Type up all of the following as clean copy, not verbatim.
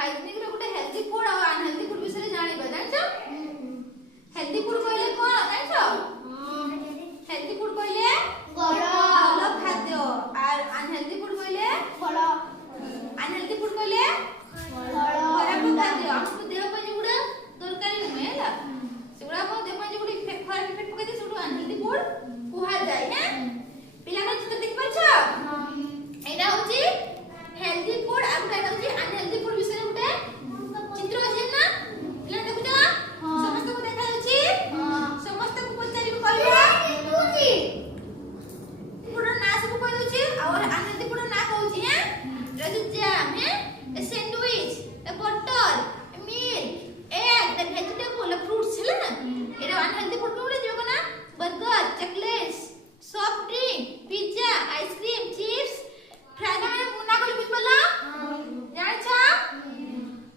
hygienic रे गुटे healthy food और unhealthy food विषय जानिबा जानछो हेल्दी फूड कहले कोन जानछो हेल्दी फूड कहले ଭଲ ଖାଦ୍ୟ और अनहेल्दी फूड कहले ଭଲ अनहेल्दी फूड कहले खराब खाद्य हमको देह पर जुड़ा दरकारी नुहे ହେଲା सेगुडा हम देह पर जुड़ी खराब इफेक्ट पकई दे सुडू अनहेल्दी फूड कुहा जाय हैं पिला का चित्र देख पाछ एटा होची हेल्दी फूड और एटा होची अनहेल्दी फूड विषय गुटे चित्र अछि ना पिला देखु जा समस्त को देखा अछि समस्त को पचारि कहबा होची फूड ना सब कहि दोची और अनहेल्दी फूड ना कहूची हैं रजु जैम हैं a sandwich a butter a milk egg the vegetable fruits है ना ये अनहेल्दी फूड को बोले जो ना burger chocolates soft drink pizza ice cream chips fried में मुना कोई भी बोला जान छा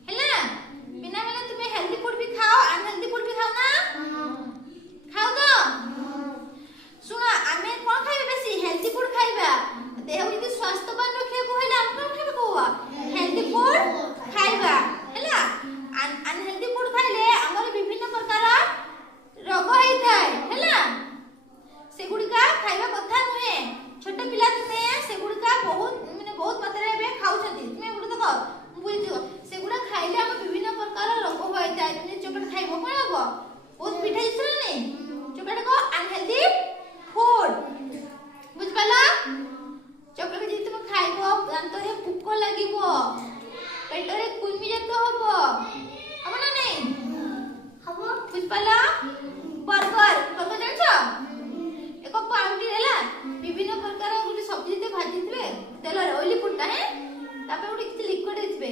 हैला बिना मैंने तुम्हें हेल्दी फूड भी खाओ अनहेल्दी फूड भी खाओ ना खाओ तो सुना आमे कोन खाइबे बेसी हेल्दी फूड खाइबा देह यदि स्वास्थ्यवान रखे को हैला हम कोन खाइबे कोवा हेल्दी फूड खाइबा हैला अनहेल्दी फूड खाइले हमर विभिन्न प्रकार रोग होई थाए हैला सेगुडिका खाइबा कथा नुहे छोट पिला तुमे सेगुडिका बहुत माने बहुत मात्रा रे खाउ छथि तुमे गुड देखो बुझि दियो सेगुडा खाइले हम विभिन्न प्रकार रोग होई थाए तुमे चॉकलेट खाइबो कोन हबो बहुत पिठा जिसरा नै चॉकलेट को अनहेल्दी फूड बुझ पाला चॉकलेट जे तुम खाइबो दांत रे भूख लागिबो पेट रे कुर्मी जत हबो हम ना नै हबो बुझ पाला बर्गर बर्गर जानछो एको पाउडी हैला विभिन्न प्रकार गुटी सब्जी ते भाजी दिबे तेल रे ऑयली फूडटा है तापे गुटी किछ लिक्विड दिबे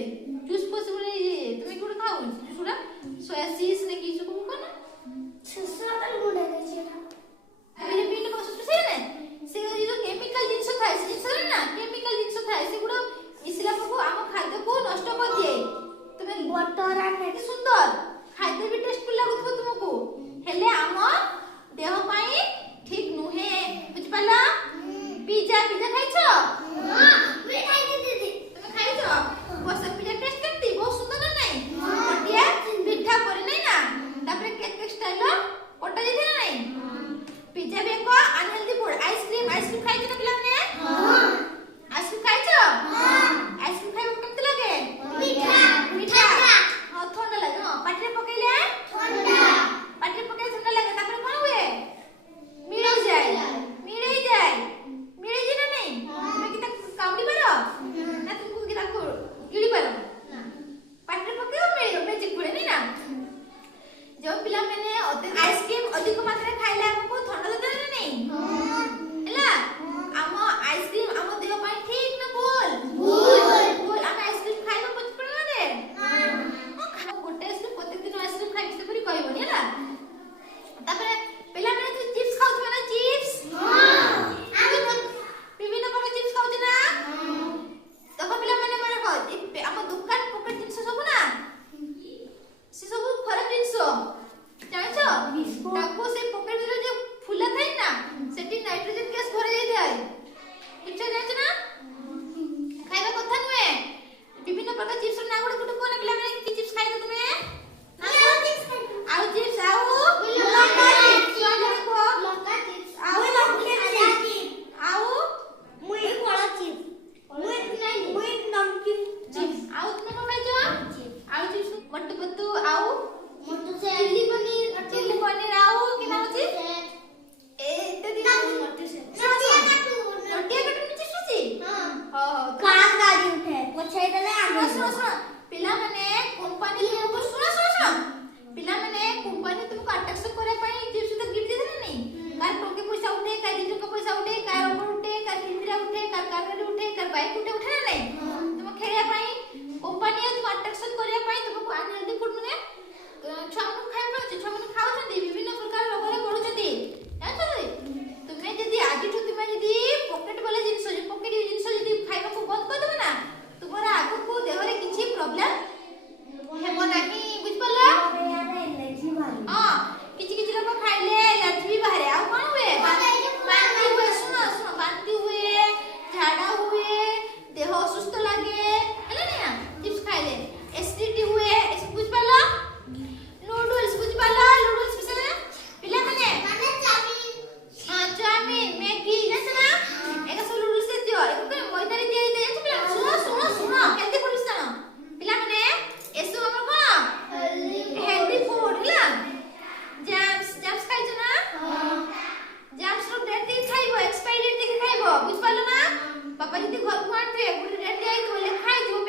जूस पॉसिबल तुमे गुटी खाओ जूसुडा सोया चीज ने की सुको कोन छसरा तल गुडा देछेला अबे पिन को सुसे ने से जो केमिकल जिंस थाए से जिंस ना केमिकल जिंस थाए से गुडा इसला को आम खाद्य को नष्ट कर दिए तुमे बटर आ केते सुंदर खाद्य भी टेस्टफुल लागुथबो तुमको हेले आम देह पाई ठीक नुहे बुझ पाला पिज्जा पिज्जा खाइछो हां मैं खाइ दीदी तुमे खाइछो बस पिज्जा टेस्ट करती बहुत सुंदर ना नहीं बटिया मीठा करे नहीं ना तापरे केक स्टाइल कोटा जे ना नहीं पिज्जा भी को अनहेल्दी फूड आइसक्रीम खाइछो ना पिला ने हां आइसक्रीम खाइछो हां आइसक्रीम खाइ केते लागे मीठा मीठा हां ठंडा लागे हां पाटी रे पकैले ठंडा पाटी रे पकैले ठंडा लागे तापरे कोन हुए मिले जाए ना नहीं तुम किता कामड़ी करो ना तुमको किता को गिड़ी पारो पाटी रे पकैओ मिले मैजिक पड़े नहीं ना जो पिला मैंने आइसक्रीम अधिक मात्रा खाइले हमको ठंडा देते ना नहीं हैला हम आइसक्रीम हम देह पाई ठीक ना बोल हम आइसक्रीम खाइबा बचपन में हां गोटे आइसक्रीम प्रत्येक दिन आइसक्रीम खाइ से करी कहबो नहीं हैला तापर पिला मैंने तू चिप्स खाउ ना चिप्स हां विभिन्न प्रकार चिप्स खाउ ना देखो पिला मैंने मन को हम दुकान पॉकेट जिंस सब ना से सब खराब जिंस जानछो ताको से पॉकेट रे जो फुला थाई ना सेटी नाइट्रोजन गैस भर जाई थाई किछ जानछ ना खाइबा कथा नुए विभिन्न प्रकार चिप्स ना गुड गुड कोन पिला मैंने की चिप्स खाइ तुमे आउ चिप्स आउ लंका चिप्स आउ आउ मुई कोला चिप्स मुई नमकीन चिप्स आउ तुमे को खाइछो आउ चिप्स मट्टू पत्तू आउ मट्टू से चिल्ली पनीर आउ कि ना होची ए इत्यादि मट्टू से नटिया काटू चिप्स होची हां हो कार गाड़ी उठे पछाई देले आगे सुनो पिला माने कंपनी तुमको सुनो पिला माने कंपनी तुमको अट्रैक्शन करे पई चिप्स तो गिफ्ट देते नहीं कार टोके पैसा उठे कार दिन का पैसा उठे कार ऊपर उठे कार इंदिरा उठे कार गाड़ी उठे कार बाइक उठे ना नहीं तुम खेलिया पई कंपनी तुम अट्रैक्शन करे पई तुमको अनहेल्दी फूड माने छुआ मन खाइबा छुआ मन खाउछथि विभिन्न प्रकार रोग रे पडुछथि जानछो तुमे जदी आजि तुमे जदी पॉकेट वाला जिंस जदी खाइबा को बंद कर देबे ना तुमरा आगु को देह रे किछि प्रॉब्लम हेबो नाही बुझ पला हां किछि लोग खाइले एलर्जी भी बाहरे आ कोन हुए बांती हुए सुनो बांती हुए झाड़ा हुए ଯଦି ଘରକୁ ଆଣିଥିବେ ଗୋଟେ ରେଡି ହେଇଥିବ ଲେଖା ହେଇଥିବ